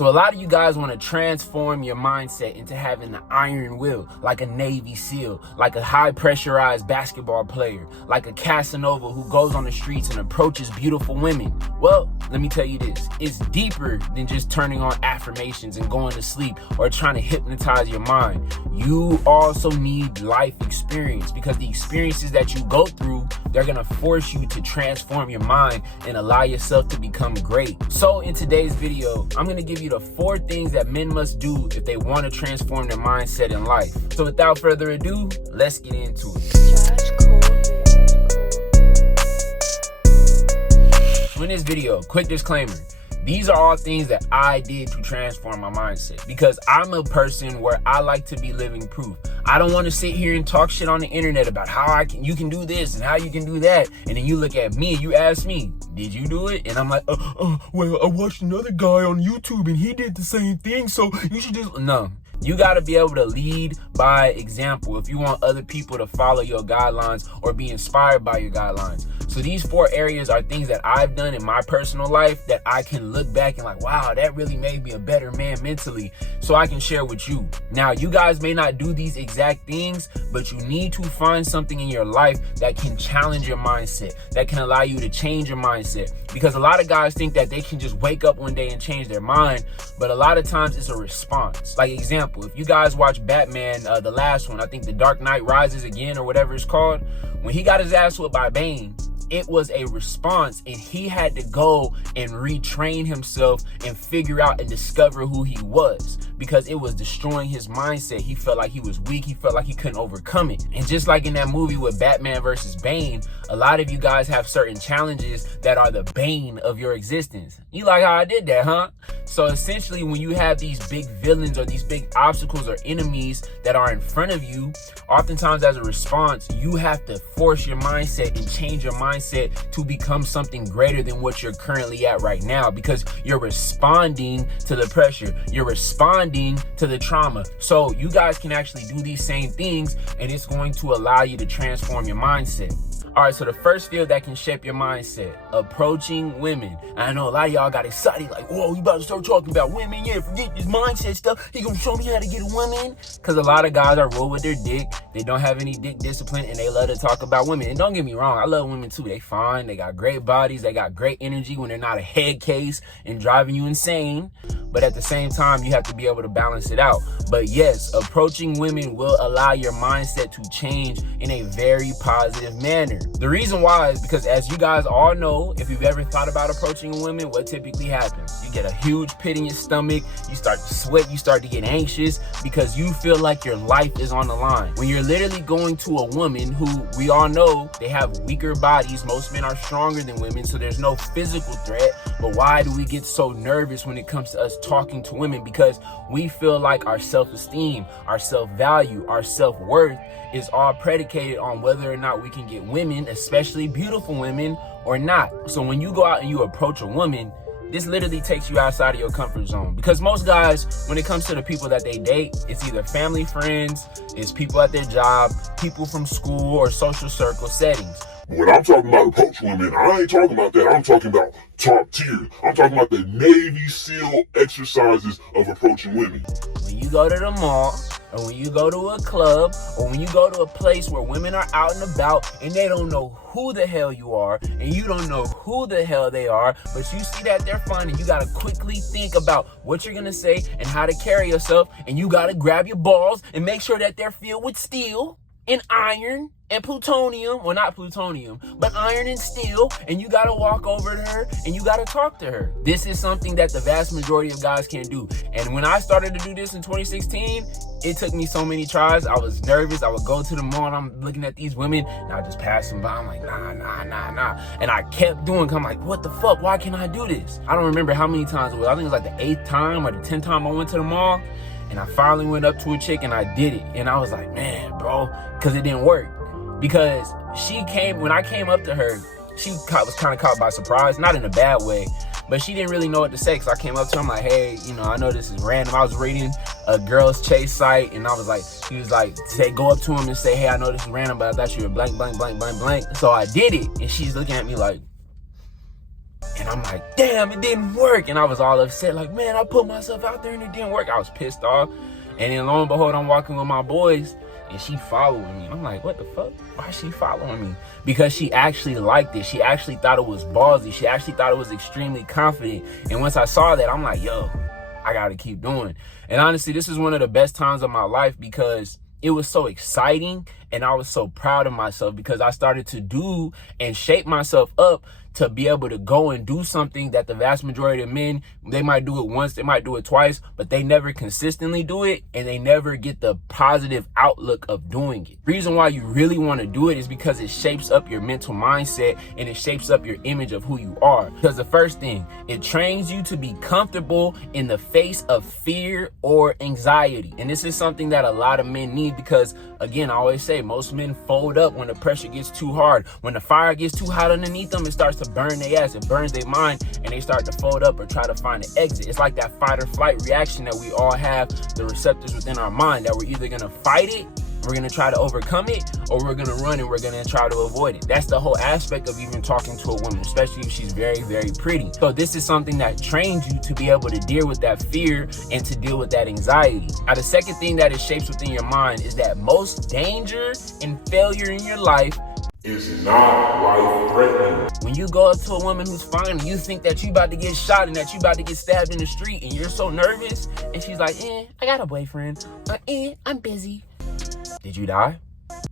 So a lot of you guys want to transform your mindset into having the iron will, like a Navy SEAL, like a high pressurized basketball player, like a Casanova who goes on the streets and approaches beautiful women. Well, let me tell you this, it's deeper than just turning on affirmations and going to sleep or trying to hypnotize your mind. You also need life experience, because the experiences that you go through, they're going to force you to transform your mind and allow yourself to become great. So in today's video, I'm going to give you the 4 things that men must do if they want to transform their mindset in life. So without further ado, let's get into it. So in this video, quick disclaimer. These are all things that I did to transform my mindset, because I'm a person where I like to be living proof. I don't want to sit here and talk shit on the internet about how you can do this and how you can do that. And then you look at me and you ask me, did you do it? And I'm like, well, I watched another guy on YouTube and he did the same thing, so you should just, no. You got to be able to lead by example if you want other people to follow your guidelines or be inspired by your guidelines. So these 4 areas are things that I've done in my personal life that I can look back and like, wow, that really made me a better man mentally, so I can share with you. Now, you guys may not do these exact things, but you need to find something in your life that can challenge your mindset, that can allow you to change your mindset. Because a lot of guys think that they can just wake up one day and change their mind, but a lot of times it's a response. Like example, if you guys watch Batman, the last one, I think The Dark Knight Rises Again or whatever it's called, when he got his ass whipped by Bane, it was a response, and he had to go and retrain himself and figure out and discover who he was, because it was destroying his mindset. He felt like he was weak. He felt like he couldn't overcome it. And just like in that movie with Batman versus Bane, a lot of you guys have certain challenges that are the bane of your existence. You like how I did that, huh? So essentially, when you have these big villains or these big obstacles or enemies that are in front of you, oftentimes as a response, you have to force your mindset and change your mindset to become something greater than what you're currently at right now, because you're responding to the pressure, you're responding to the trauma. So you guys can actually do these same things, and it's going to allow you to transform your mindset. All right, so the first field that can shape your mindset, approaching women. I know a lot of y'all got excited, like, whoa, you about to start talking about women? Yeah, forget this mindset stuff. He gonna show me how to get a woman? Because a lot of guys are roll with their dick. They don't have any dick discipline, and they love to talk about women. And don't get me wrong, I love women too. They fine, they got great bodies, they got great energy when they're not a head case and driving you insane. But at the same time, you have to be able to balance it out. But yes, approaching women will allow your mindset to change in a very positive manner. The reason why is because, as you guys all know, if you've ever thought about approaching women, what typically happens? You get a huge pit in your stomach, you start to sweat, you start to get anxious because you feel like your life is on the line. When you're literally going to a woman who we all know they have weaker bodies, most men are stronger than women, so there's no physical threat. But why do we get so nervous when it comes to us talking to women? Because we feel like our self-esteem, our self-value, our self-worth is all predicated on whether or not we can get women, especially beautiful women, or not. So when you go out and you approach a woman, this literally takes you outside of your comfort zone. Because most guys, when it comes to the people that they date, it's either family, friends, it's people at their job, people from school or social circle settings. When I'm talking about approach women, I ain't talking about that. I'm talking about top tier. I'm talking about the Navy SEAL exercises of approaching women. When you go to the mall, or when you go to a club, or when you go to a place where women are out and about and they don't know who the hell you are and you don't know who the hell they are, but you see that they're fine and you gotta quickly think about what you're gonna say and how to carry yourself, and you gotta grab your balls and make sure that they're filled with steel and iron and plutonium, well, not plutonium, but iron and steel, and you gotta walk over to her and you gotta talk to her. This is something that the vast majority of guys can't do. And when I started to do this in 2016, it took me so many tries. I was nervous. I would go to the mall and I'm looking at these women and I just pass them by. I'm like, nah. And I kept doing it. I'm like, what the fuck? Why can't I do this? I don't remember how many times it was. I think it was like the 8th time or the 10th time I went to the mall, and I finally went up to a chick and I did it. And I was like, man, bro, because it didn't work. Because when I came up to her, she was kind of caught by surprise, not in a bad way, but she didn't really know what to say. So I came up to her, I'm like, hey, I know this is random. I was reading a girl's chase site, and I was like, he was like, go up to him and say, hey, I know this is random, but I thought you were blank. So I did it, and she's looking at me like, And I'm like, damn, it didn't work. And I was all upset, like, man, I put myself out there and it didn't work. I was pissed off. And then lo and behold, I'm walking with my boys and she following me. I'm like, what the fuck? Why is she following me? Because she actually liked it. She actually thought it was ballsy. She actually thought it was extremely confident. And once I saw that, I'm like, yo, I gotta keep doing. And honestly, this is one of the best times of my life because it was so exciting and I was so proud of myself because I started to do and shape myself up to be able to go and do something that the vast majority of men, they might do it once, they might do it twice, but they never consistently do it and they never get the positive outlook of doing it. The reason why you really want to do it is because it shapes up your mental mindset and it shapes up your image of who you are. Because the first thing, it trains you to be comfortable in the face of fear or anxiety. And this is something that a lot of men need because, again, I always say most men fold up when the pressure gets too hard. When the fire gets too hot underneath them, it starts to burn their ass, it burns their mind, and they start to fold up or try to find an exit. It's like that fight or flight reaction that we all have, the receptors within our mind, that we're either gonna fight it, we're gonna try to overcome it, or we're gonna run and we're gonna try to avoid it. That's the whole aspect of even talking to a woman, especially if she's very, very pretty. So this is something that trains you to be able to deal with that fear and to deal with that anxiety. Now, the second thing that it shapes within your mind is that most danger and failure in your life is not life-threatening. When you go up to a woman who's fine and you think that you about to get shot and that you about to get stabbed in the street and you're so nervous and she's like, I got a boyfriend. I'm busy. Did you die?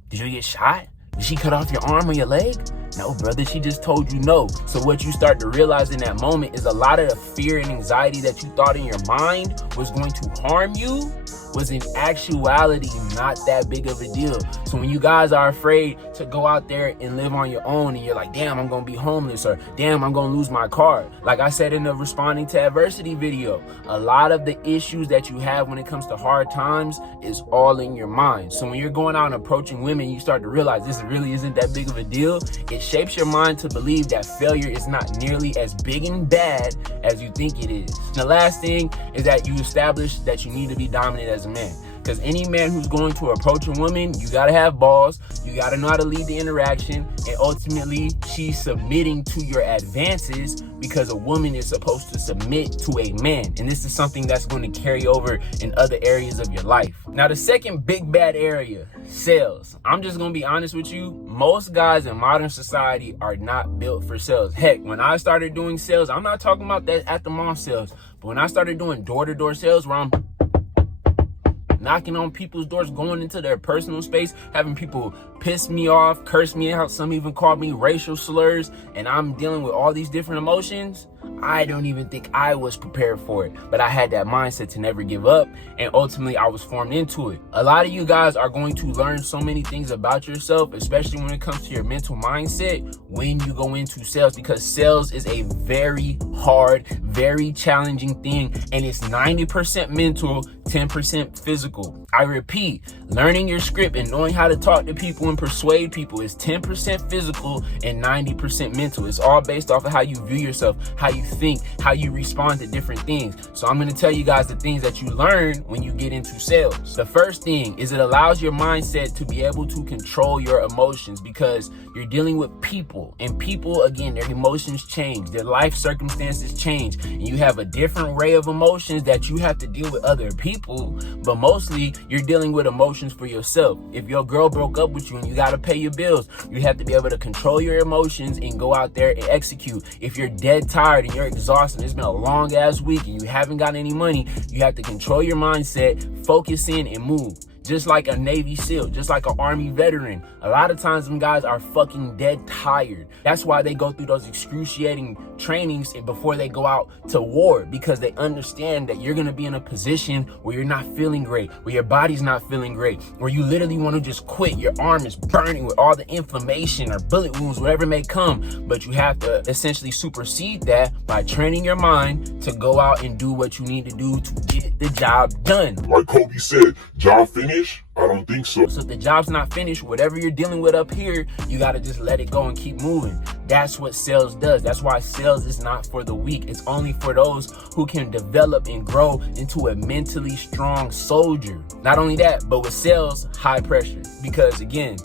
Did you get shot? Did she cut off your arm or your leg? No, brother, she just told you no. So what you start to realize in that moment is a lot of the fear and anxiety that you thought in your mind was going to harm you was in actuality not that big of a deal. So when you guys are afraid to go out there and live on your own and you're like, damn, I'm gonna be homeless, or damn, I'm gonna lose my car. Like I said in the responding to adversity video, a lot of the issues that you have when it comes to hard times is all in your mind. So when you're going out and approaching women, you start to realize this really isn't that big of a deal. It shapes your mind to believe that failure is not nearly as big and bad as you think it is. And the last thing is that you establish that you need to be dominant as a man. Because any man who's going to approach a woman, you gotta have balls, you gotta know how to lead the interaction, and ultimately she's submitting to your advances because a woman is supposed to submit to a man. And this is something that's going to carry over in other areas of your life. Now, the second big bad area, sales. I'm just gonna be honest with you, most guys in modern society are not built for sales. Heck, when I started doing sales, I'm not talking about that at the mall sales, but when I started doing door-to-door sales where I'm knocking on people's doors, going into their personal space, having people piss me off, curse me out, some even called me racial slurs, and I'm dealing with all these different emotions, I don't even think I was prepared for it. But I had that mindset to never give up, and ultimately I was formed into it. A lot of you guys are going to learn so many things about yourself, especially when it comes to your mental mindset, when you go into sales, because sales is a very hard, very challenging thing, and it's 90% mental, 10% physical. I repeat, learning your script and knowing how to talk to people and persuade people is 10% physical and 90% mental. It's all based off of how you view yourself, how you think, how you respond to different things. So I'm going to tell you guys the things that you learn when you get into sales. The first thing is it allows your mindset to be able to control your emotions, because you're dealing with people, and people, again, their emotions change, their life circumstances change, and you have a different array of emotions that you have to deal with other people. But mostly you're dealing with emotions for yourself. If your girl broke up with you and you got to pay your bills, you have to be able to control your emotions and go out there and execute. If you're dead tired and you're exhausted, it's been a long ass week and you haven't got any money, you have to control your mindset, focus in, and move. Just like a Navy SEAL, just like an Army veteran. A lot of times them guys are fucking dead tired. That's why they go through those excruciating trainings before they go out to war, because they understand that you're gonna be in a position where you're not feeling great, where your body's not feeling great, where you literally want to just quit. Your arm is burning with all the inflammation or bullet wounds, whatever may come. But you have to essentially supersede that by training your mind to go out and do what you need to do to get the job done. Like Kobe said, job finished? I don't think so. So if the job's not finished, whatever you're dealing with up here, you got to just let it go and keep moving. That's what sales does. That's why sales is not for the weak. It's only for those who can develop and grow into a mentally strong soldier. Not only that, but with sales, high pressure. Because again,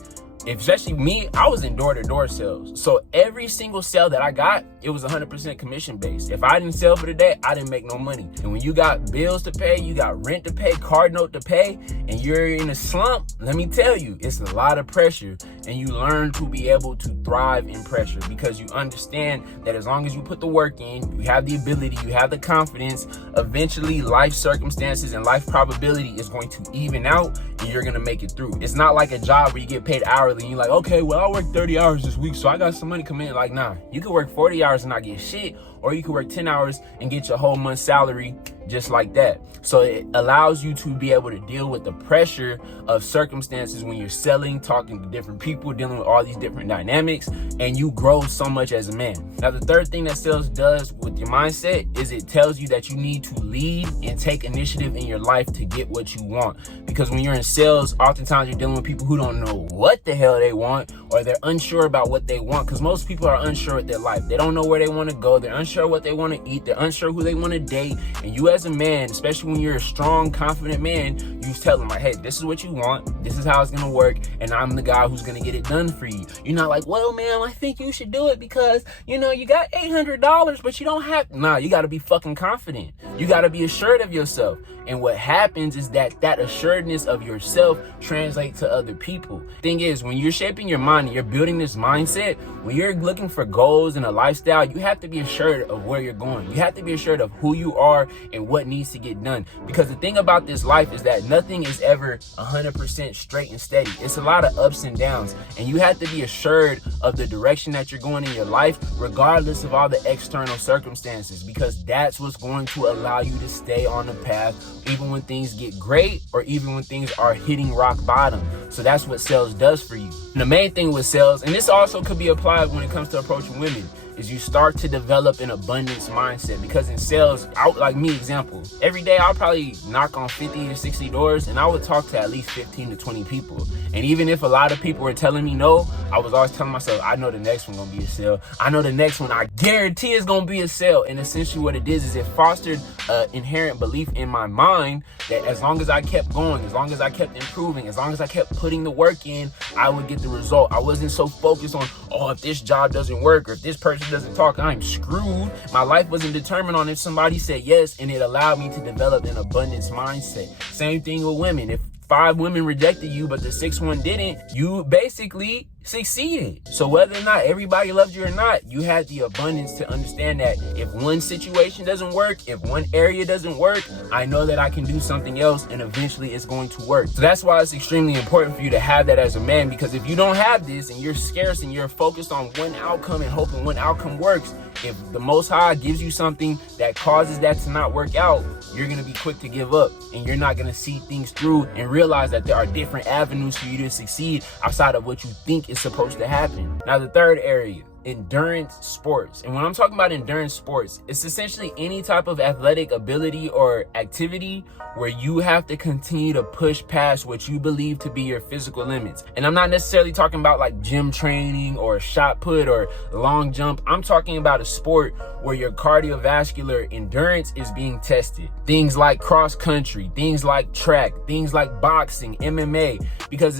especially me, I was in door-to-door sales. So every single sale that I got, it was 100% commission based. If I didn't sell for the day, I didn't make no money. And when you got bills to pay, you got rent to pay, card note to pay, and you're in a slump, let me tell you, it's a lot of pressure. And you learn to be able to thrive in pressure because you understand that as long as you put the work in, you have the ability, you have the confidence, eventually life circumstances and life probability is going to even out and you're going to make it through. It's not like a job where you get paid hourly and you're like, okay, well, I worked 30 hours this week, so I got some money coming in. Like, nah, you could work 40 hours and not get shit, or you could work 10 hours and get your whole month's salary just like that. So it allows you to be able to deal with the pressure of circumstances when you're selling, talking to different people, dealing with all these different dynamics, and you grow so much as a man. Now, the third thing that sales does with your mindset is it tells you that you need to lead and take initiative in your life to get what you want. Because when you're in sales, oftentimes you're dealing with people who don't know what the hell they want, or they're unsure about what they want, because most people are unsure with their life. They don't know where they want to go. They're unsure what they want to eat. They're unsure who they want to date. And you as a man, especially when you're a strong, confident man, you tell them like, hey, this is what you want. This is how it's going to work. And I'm the guy who's going to get it done for you. You're not like, well, man, I think you should do it because, you know, you got $800, but you don't have. Nah, you got to be fucking confident. You got to be assured of yourself. And what happens is that assuredness of yourself translates to other people. Thing is, when you're shaping your mind and you're building this mindset, when you're looking for goals and a lifestyle, you have to be assured of where you're going. You have to be assured of who you are and what needs to get done. Because the thing about this life is that nothing is ever 100% straight and steady. It's a lot of ups and downs. And you have to be assured of the direction that you're going in your life, regardless of all the external circumstances, because that's what's going to allow you to stay on the path even when things get great or even when things are hitting rock bottom. So that's what sales does for you. And the main thing with sales, and this also could be applied when it comes to approaching women, is you start to develop an abundance mindset. Because in sales, like me, example, every day I'll probably knock on 50 to 60 doors and I would talk to at least 15 to 20 people. And even if a lot of people were telling me no, I was always telling myself, I know the next one gonna be a sale. I know the next one, I guarantee is gonna be a sale. And essentially what it is it fostered an inherent belief in my mind that as long as I kept going, as long as I kept improving, as long as I kept putting the work in, I would get the result. I wasn't so focused on, oh, if this job doesn't work or if this person doesn't talk, I'm screwed. My life wasn't determined on if somebody said yes, and it allowed me to develop an abundance mindset. Same thing with women. If 5 women rejected you, but the 6th one didn't, you basically succeeded. So whether or not everybody loves you or not, you had the abundance to understand that if one situation doesn't work, if one area doesn't work, I know that I can do something else and eventually it's going to work. So that's why it's extremely important for you to have that as a man, because if you don't have this and you're scarce and you're focused on one outcome and hoping one outcome works, if the Most High gives you something that causes that to not work out, you're going to be quick to give up and you're not going to see things through and realize that there are different avenues for you to succeed outside of what you think is supposed to happen. Now, the third area, endurance sports. And when I'm talking about endurance sports, it's essentially any type of athletic ability or activity where you have to continue to push past what you believe to be your physical limits. And I'm not necessarily talking about like gym training or shot put or long jump. I'm talking about a sport where your cardiovascular endurance is being tested. Things like cross country, things like track, things like boxing, MMA,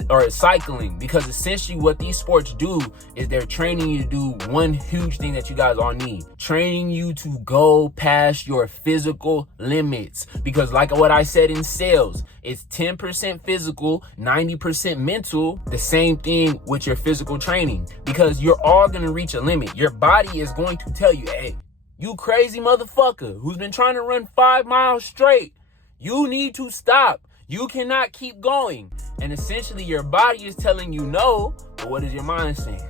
or cycling, because essentially what these sports do is they're training you to do one huge thing that you guys all need, training you to go past your physical limits. Because like what I said in sales, it's 10% physical, 90% mental. The same thing with your physical training, because you're all going to reach a limit. Your body is going to tell you, hey, you crazy motherfucker who's been trying to run 5 miles straight, you need to stop. You cannot keep going. And essentially your body is telling you no, but what is your mind saying?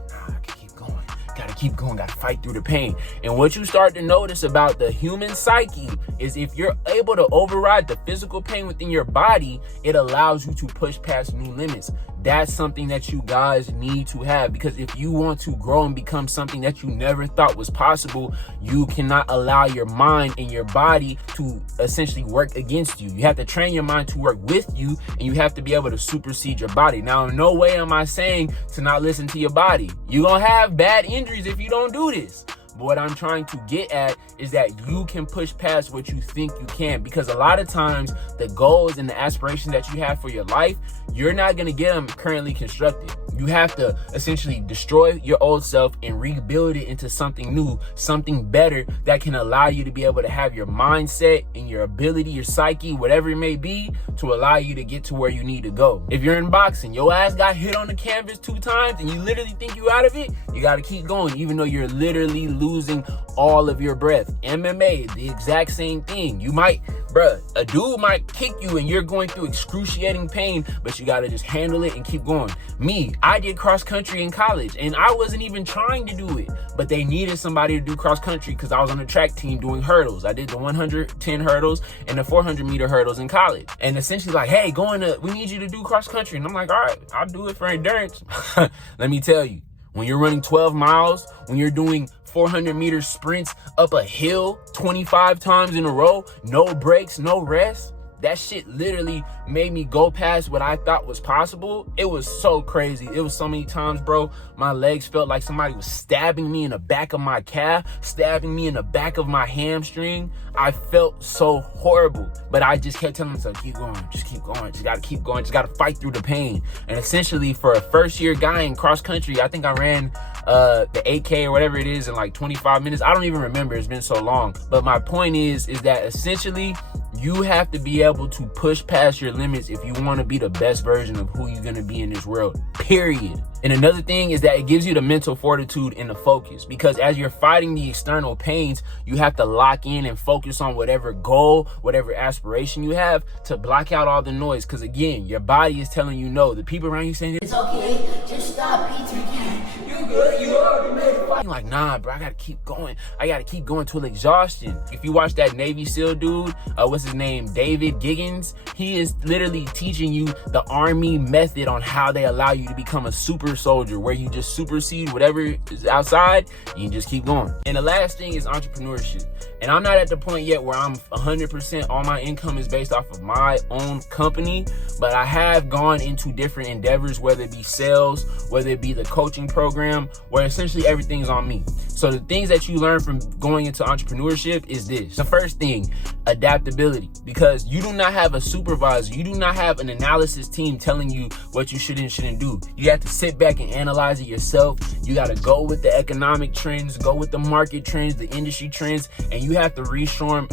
Gotta keep going, gotta fight through the pain. And what you start to notice about the human psyche is if you're able to override the physical pain within your body, it allows you to push past new limits. That's something that you guys need to have, because if you want to grow and become something that you never thought was possible, you cannot allow your mind and your body to essentially work against you. You have to train your mind to work with you, and you have to be able to supersede your body. Now, in no way am I saying to not listen to your body. You're gonna have bad injuries if you don't do this. But what I'm trying to get at is that you can push past what you think you can, because a lot of times the goals and the aspirations that you have for your life, you're not going to get them currently constructed. You have to essentially destroy your old self and rebuild it into something new, something better that can allow you to be able to have your mindset and your ability, your psyche, whatever it may be, to allow you to get to where you need to go. If you're in boxing, your ass got hit on the canvas 2 times and you literally think you out of it, you got to keep going, even though you're literally losing all of your breath. MMA, the exact same thing. You might, a dude might kick you and you're going through excruciating pain, but you got to just handle it and keep going. Me, I did cross country in college and I wasn't even trying to do it, but they needed somebody to do cross country because I was on the track team doing hurdles. I did the 110 hurdles and the 400 meter hurdles in college. And essentially like, hey, we need you to do cross country. And I'm like, all right, I'll do it for endurance. Let me tell you, when you're running 12 miles, when you're doing 400 meter sprints up a hill 25 times in a row, no breaks, no rest, that shit literally made me go past what I thought was possible. It was so crazy. It was so many times, bro, my legs felt like somebody was stabbing me in the back of my calf, stabbing me in the back of my hamstring. I felt so horrible, but I just kept telling myself, keep going, just keep going, just gotta keep going, just gotta fight through the pain. And essentially for a first year guy in cross country, I think I ran the 8K or whatever it is in like 25 minutes. I don't even remember, it's been so long. But my point is that essentially you have to be able to push past your limits if you want to be the best version of who you're going to be in this world, period. And another thing is that it gives you the mental fortitude and the focus, because as you're fighting the external pains, you have to lock in and focus on whatever goal, whatever aspiration you have, to block out all the noise. Because again, your body is telling you no. The people around you saying, it's okay, just stop, Peter. You good, you already made it. You're like, nah, bro, I gotta keep going. I gotta keep going till exhaustion. If you watch that Navy SEAL dude, what's his name, David Giggins, he is literally teaching you the Army method on how they allow you to become a super soldier, where you just supersede whatever is outside and you just keep going. And the last thing is entrepreneurship. And I'm not at the point yet where I'm 100% all my income is based off of my own company, but I have gone into different endeavors, whether it be sales, whether it be the coaching program, where essentially everything's on me. So the things that you learn from going into entrepreneurship is this. The first thing, adaptability, because you do not have a supervisor. You do not have an analysis team telling you what you should and shouldn't do. You have to sit back and analyze it yourself. You got to go with the economic trends, go with the market trends, the industry trends, and you have to reform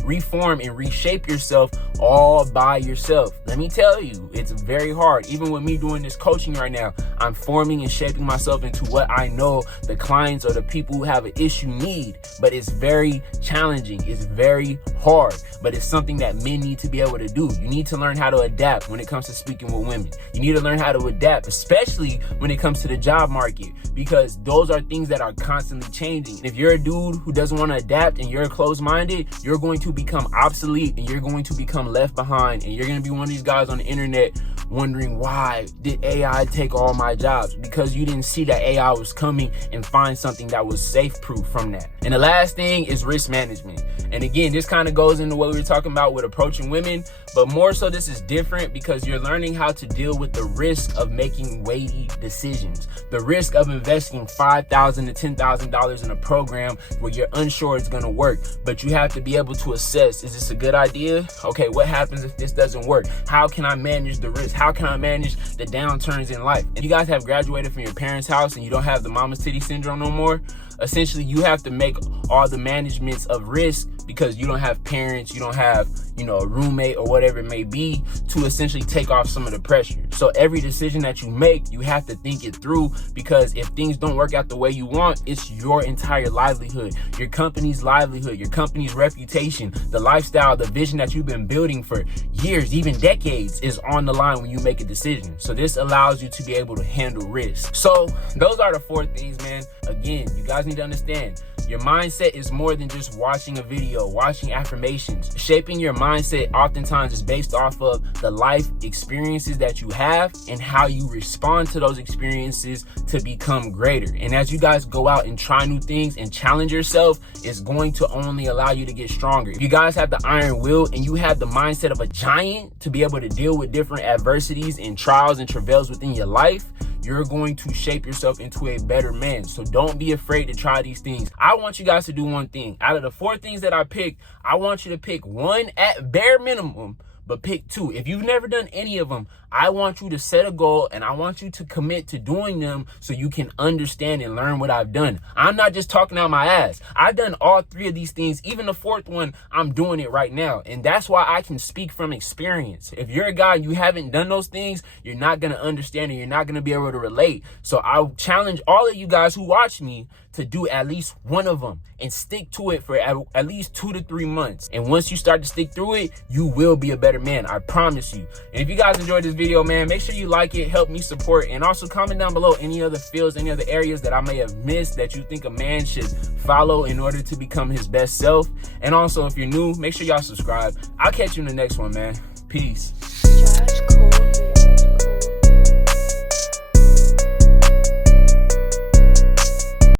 and reshape yourself all by yourself. Let me tell you, it's very hard. Even with me doing this coaching right now, I'm forming and shaping myself into what I know the clients or the people who have an issue need, but it's very challenging. It's very hard, but it's something that men need to be able to do. You need to learn how to adapt when it comes to speaking with women. You need to learn how to adapt, especially when it comes to the job market, because those are things that are constantly changing. And if you're a dude who doesn't want to adapt and you're closed-minded, you're going to become obsolete and you're going to become left behind, and you're going to be one of these guys on the internet wondering, why did AI take all my jobs? Because you didn't see that AI was coming and find something that was safe proof from that. And the last thing is risk management. And again, this kind of goes into what we were talking about with approaching women, but more so this is different because you're learning how to deal with the risk of making weighty decisions, the risk of investing $5,000 to $10,000 in a program where you're unsure it's going to work, but you have to be able to assess, is this a good idea? Okay, what happens if this doesn't work? How can I manage the risk? How can I manage the downturns in life? If you guys have graduated from your parents' house and you don't have the mama's titty syndrome no more, essentially you have to make all the managements of risk because you don't have parents, you don't have, a roommate or whatever it may be to essentially take off some of the pressure. So every decision that you make, you have to think it through, because if things don't work out the way you want, it's your entire livelihood, your company's livelihood, your company's reputation, the lifestyle, the vision that you've been building for years, even decades, is on the line when you make a decision. So this allows you to be able to handle risk. So those are the 4 things, man. Again, you guys need to understand, your mindset is more than just watching a video, watching affirmations. Shaping your mindset oftentimes is based off of the life experiences that you have and how you respond to those experiences to become greater. And as you guys go out and try new things and challenge yourself, it's going to only allow you to get stronger. If you guys have the iron will and you have the mindset of a giant to be able to deal with different adversities and trials and travails within your life, you're going to shape yourself into a better man. So don't be afraid to try these things. I want you guys to do one thing. Out of the 4 things that I picked, I want you to pick one at bare minimum, but pick 2. If you've never done any of them, I want you to set a goal and I want you to commit to doing them so you can understand and learn what I've done. I'm not just talking out my ass. I've done all 3 of these things. Even the 4th one, I'm doing it right now. And that's why I can speak from experience. If you're a guy and you haven't done those things, you're not going to understand and you're not going to be able to relate. So I challenge all of you guys who watch me to do at least one of them and stick to it for at least 2 to 3 months. And once you start to stick through it, you will be a better man. I promise you. And if you guys enjoyed this video, man, make sure you like it, help me support, and also comment down below any other fields, any other areas that I may have missed that you think a man should follow in order to become his best self. And also, if you're new, make sure y'all subscribe. I'll catch you in the next one, man. Peace.